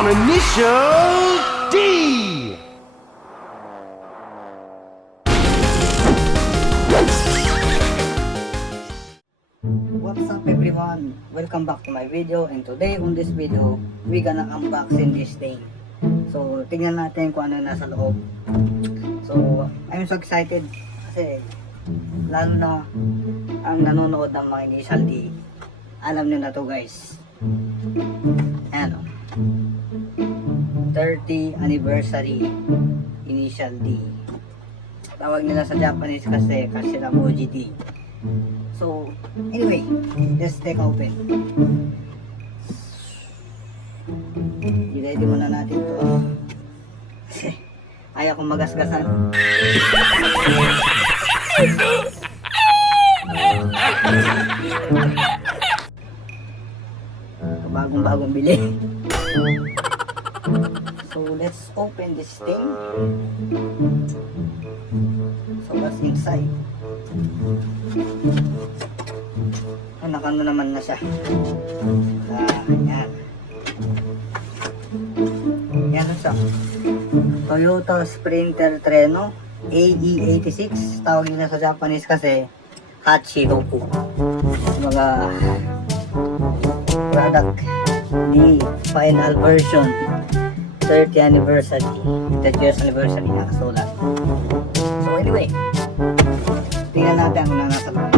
Initial D. What's up everyone? Welcome back to my video, and today on this video we gonna unboxing this thing. So tingnan natin kung ano nasa loob. So I'm so excited kasi lalo na ang nanonood ng mga Initial D, alam nyo na to guys. Ayan o, 30 anniversary Initial D. Tawag nila sa Japanese kasi Kashiramoji D. So, anyway, let's take open. I-ready muna natin ito. Kasi, ayaw kong magasgasan. Bagong-bagong bili. So, let's open this thing. So, what's inside? Nakano naman na siya. Yan. Yan na siya. Toyota Sprinter Treno AE86. Tawag nila sa Japanese kasi Hachiroku. Mga product ni final version 30th anniversary. 30th anniversary nakasulat. So anyway, tingnan natin kung nasa loob.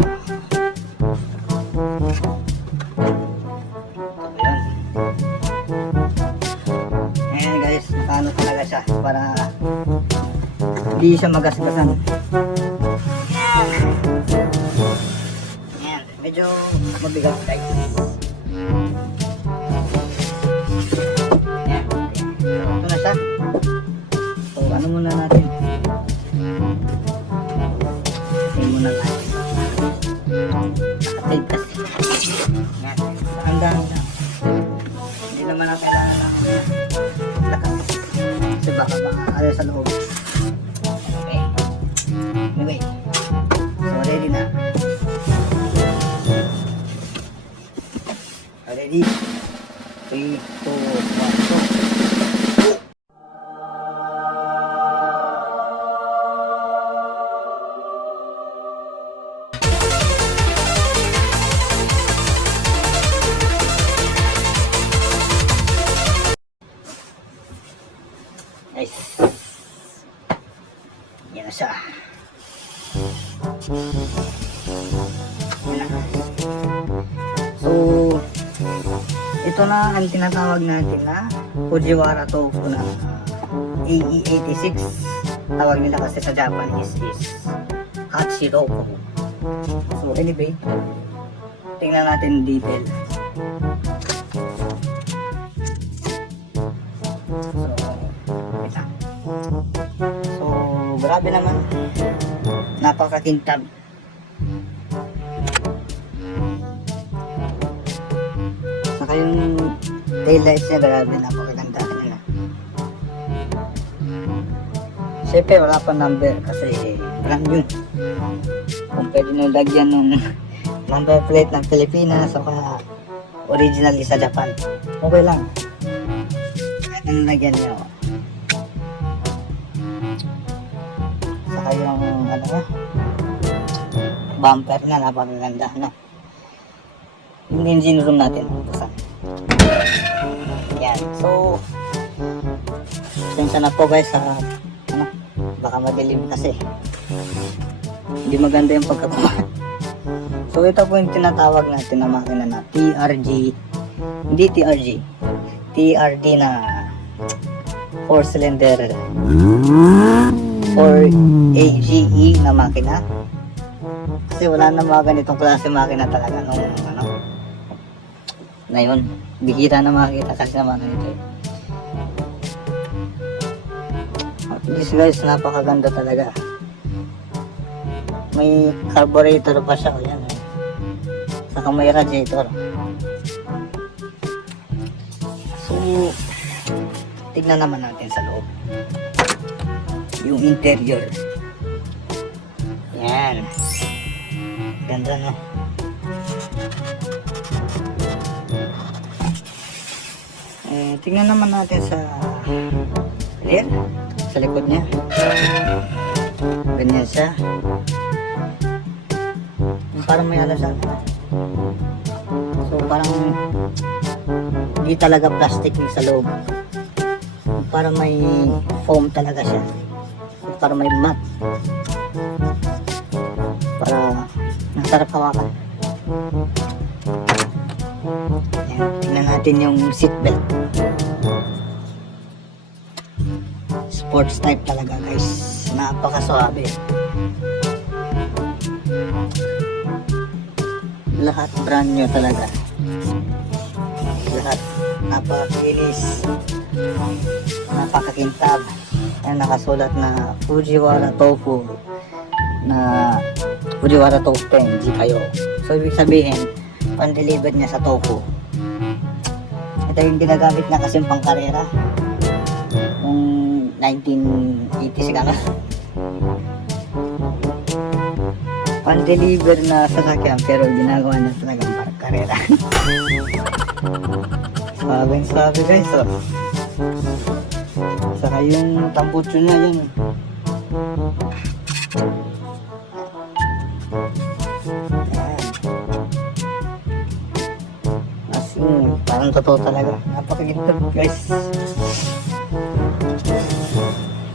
Ayan guys, paano talaga siya para hindi siya magasgasan. Ayan, medyo mabigat guys. Ayan, ito na siya. So ano muna natin? Ayan muna natin. Nakatape kasi. Ayan, hanggang hindi naman na kailangan lang lakas kasi baka ano sa loob. Okay, anyway, so ready na. Ready? 3, 2, 1, go. Nice. Yan na siya. Yan na. So, ito na ang tinatawag natin na Fujiwara Tofu na AE86. Tawag nila kasi sa Japanese is Hachiroku. So, anyway, tingnan natin detail. So, grabe naman. Napakakintab. Saka yung taillights niya, grabe, napakaganda nila. Siyempre, wala pa number kasi brand new. Kung pwede nyo lagyan ng number plate ng Pilipinas o kaya originally sa Japan, okay lang. Kahit anong lagyan nyo. Saka yung ano nga, bumper na napakaganda, no? Yung engine room natin, bukasan. Yan, so pasensya na po guys sa ano, baka madilim kasi hindi maganda yung pagkatama. So ito po yung tinatawag natin na makina na TRG, hindi TRG, TRD na 4-cylinder or AGE na makina. Kasi wala na mga ganitong klase makina talaga nung ano na yun, bihira na makita kasi na mga ganito eh. At least guys, napakaganda talaga. May carburetor pa siya, yan eh. Saka may radiator. So tignan naman natin sa loob yung interior. Yan, ganda no. Tingnan naman natin sa rear, sa likod niya. Ganyan siya. Parang may alasan. So parang hindi talaga plastic yung sa loob. Parang may foam talaga siya. Parang may mat. Para nasarap hawakan. Ayan, tingnan natin yung seatbelt. Sports type talaga guys. Napakaswabe. Lahat brand new talaga. Lahat napakakinis. Napakakintab. Ayan, nakasulat na Fujiwara Tofu na Fujiwara Tofu 10 Jikayo. So ibig sabihin pan-deliver niya sa tofu. Ito yung ginagamit na kasi pang karera noong 1980s ka. Pan-deliver na sasakyan pero ginagawa na talagang parang karera. Sabi guys, oh. Saka yung tambutso niya yan. Parang totoo talaga. Napakaganda guys.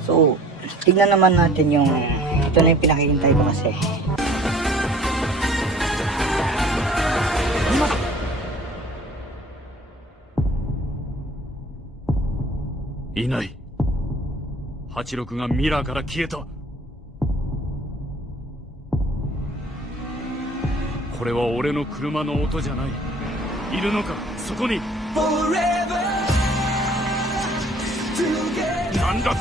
So, tignan naman natin yung ito na yung pinakihintay ko kasi. いない。86がミラーから消えた。これは俺の車の音じゃない。いるのか、そこに。なんだと。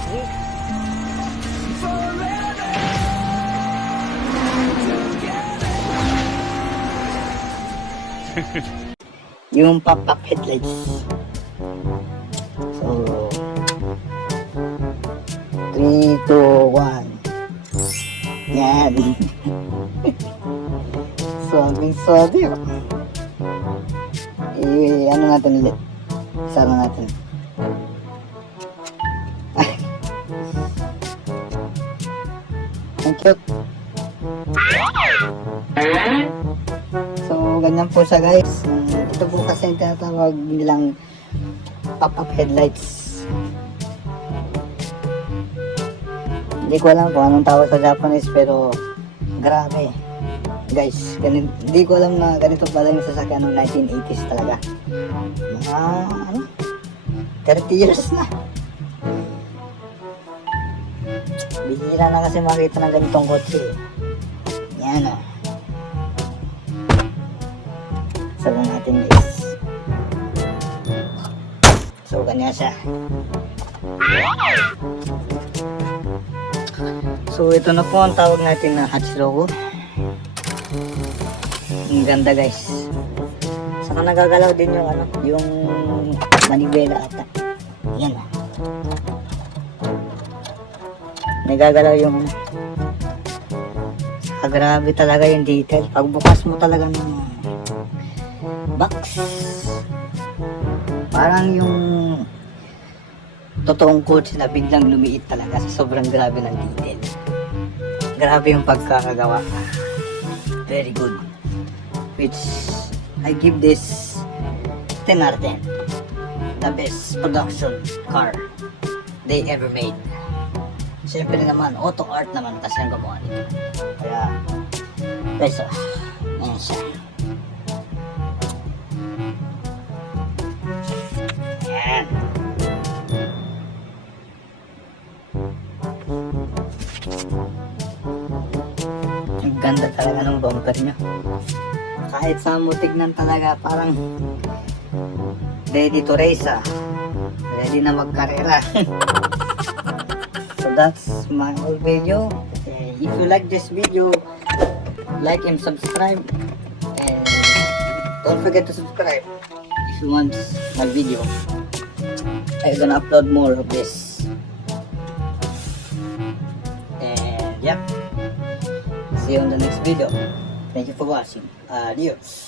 Yung pop-up headlights. So 3, 2, 1. Yan. Swabing-swabe. Ano natin ulit? Isara natin. Ay. Ang cute. So, ganyan po siya guys. Ito po kasi yung tinatawag nilang pop-up headlights. Hindi ko alam kung anong tawag sa Japanese pero grabe. Guys, hindi ko alam na ganito pala yung sasakyan ng 1980s talaga. Mga 30 years na. Bihira na kasi makita ng ganitong kotse. Yan o. Sabi natin guys. So, ganyan siya. So, ito na po ang tawag natin na Hachiroku. Ang ganda guys. Saka nagagalaw din yung yung manibela ata. Yan o. Nagagalaw yung grabe talaga yung detail. Pagbukas mo talaga ng box, parang yung totoong kotse na biglang lumiit talaga sa sobrang grabe ng detail. Grabe yung pagkakagawa. Very good. Which I give this 10 out of 10. The best production car they ever made. Siyempre naman, auto art naman kasi ang gumawa nito. Kaya, guys, ayan siya. Ayan. Ang ganda talaga ng bumper niya. Kahit sa mo tignan talaga, parang ready to race ready na magkarera. So that's my whole video. If you like this video, like and subscribe, and don't forget to subscribe if you want my video. I'm gonna upload more of this. And yeah, see you on the next video. Thank you for watching. Adios.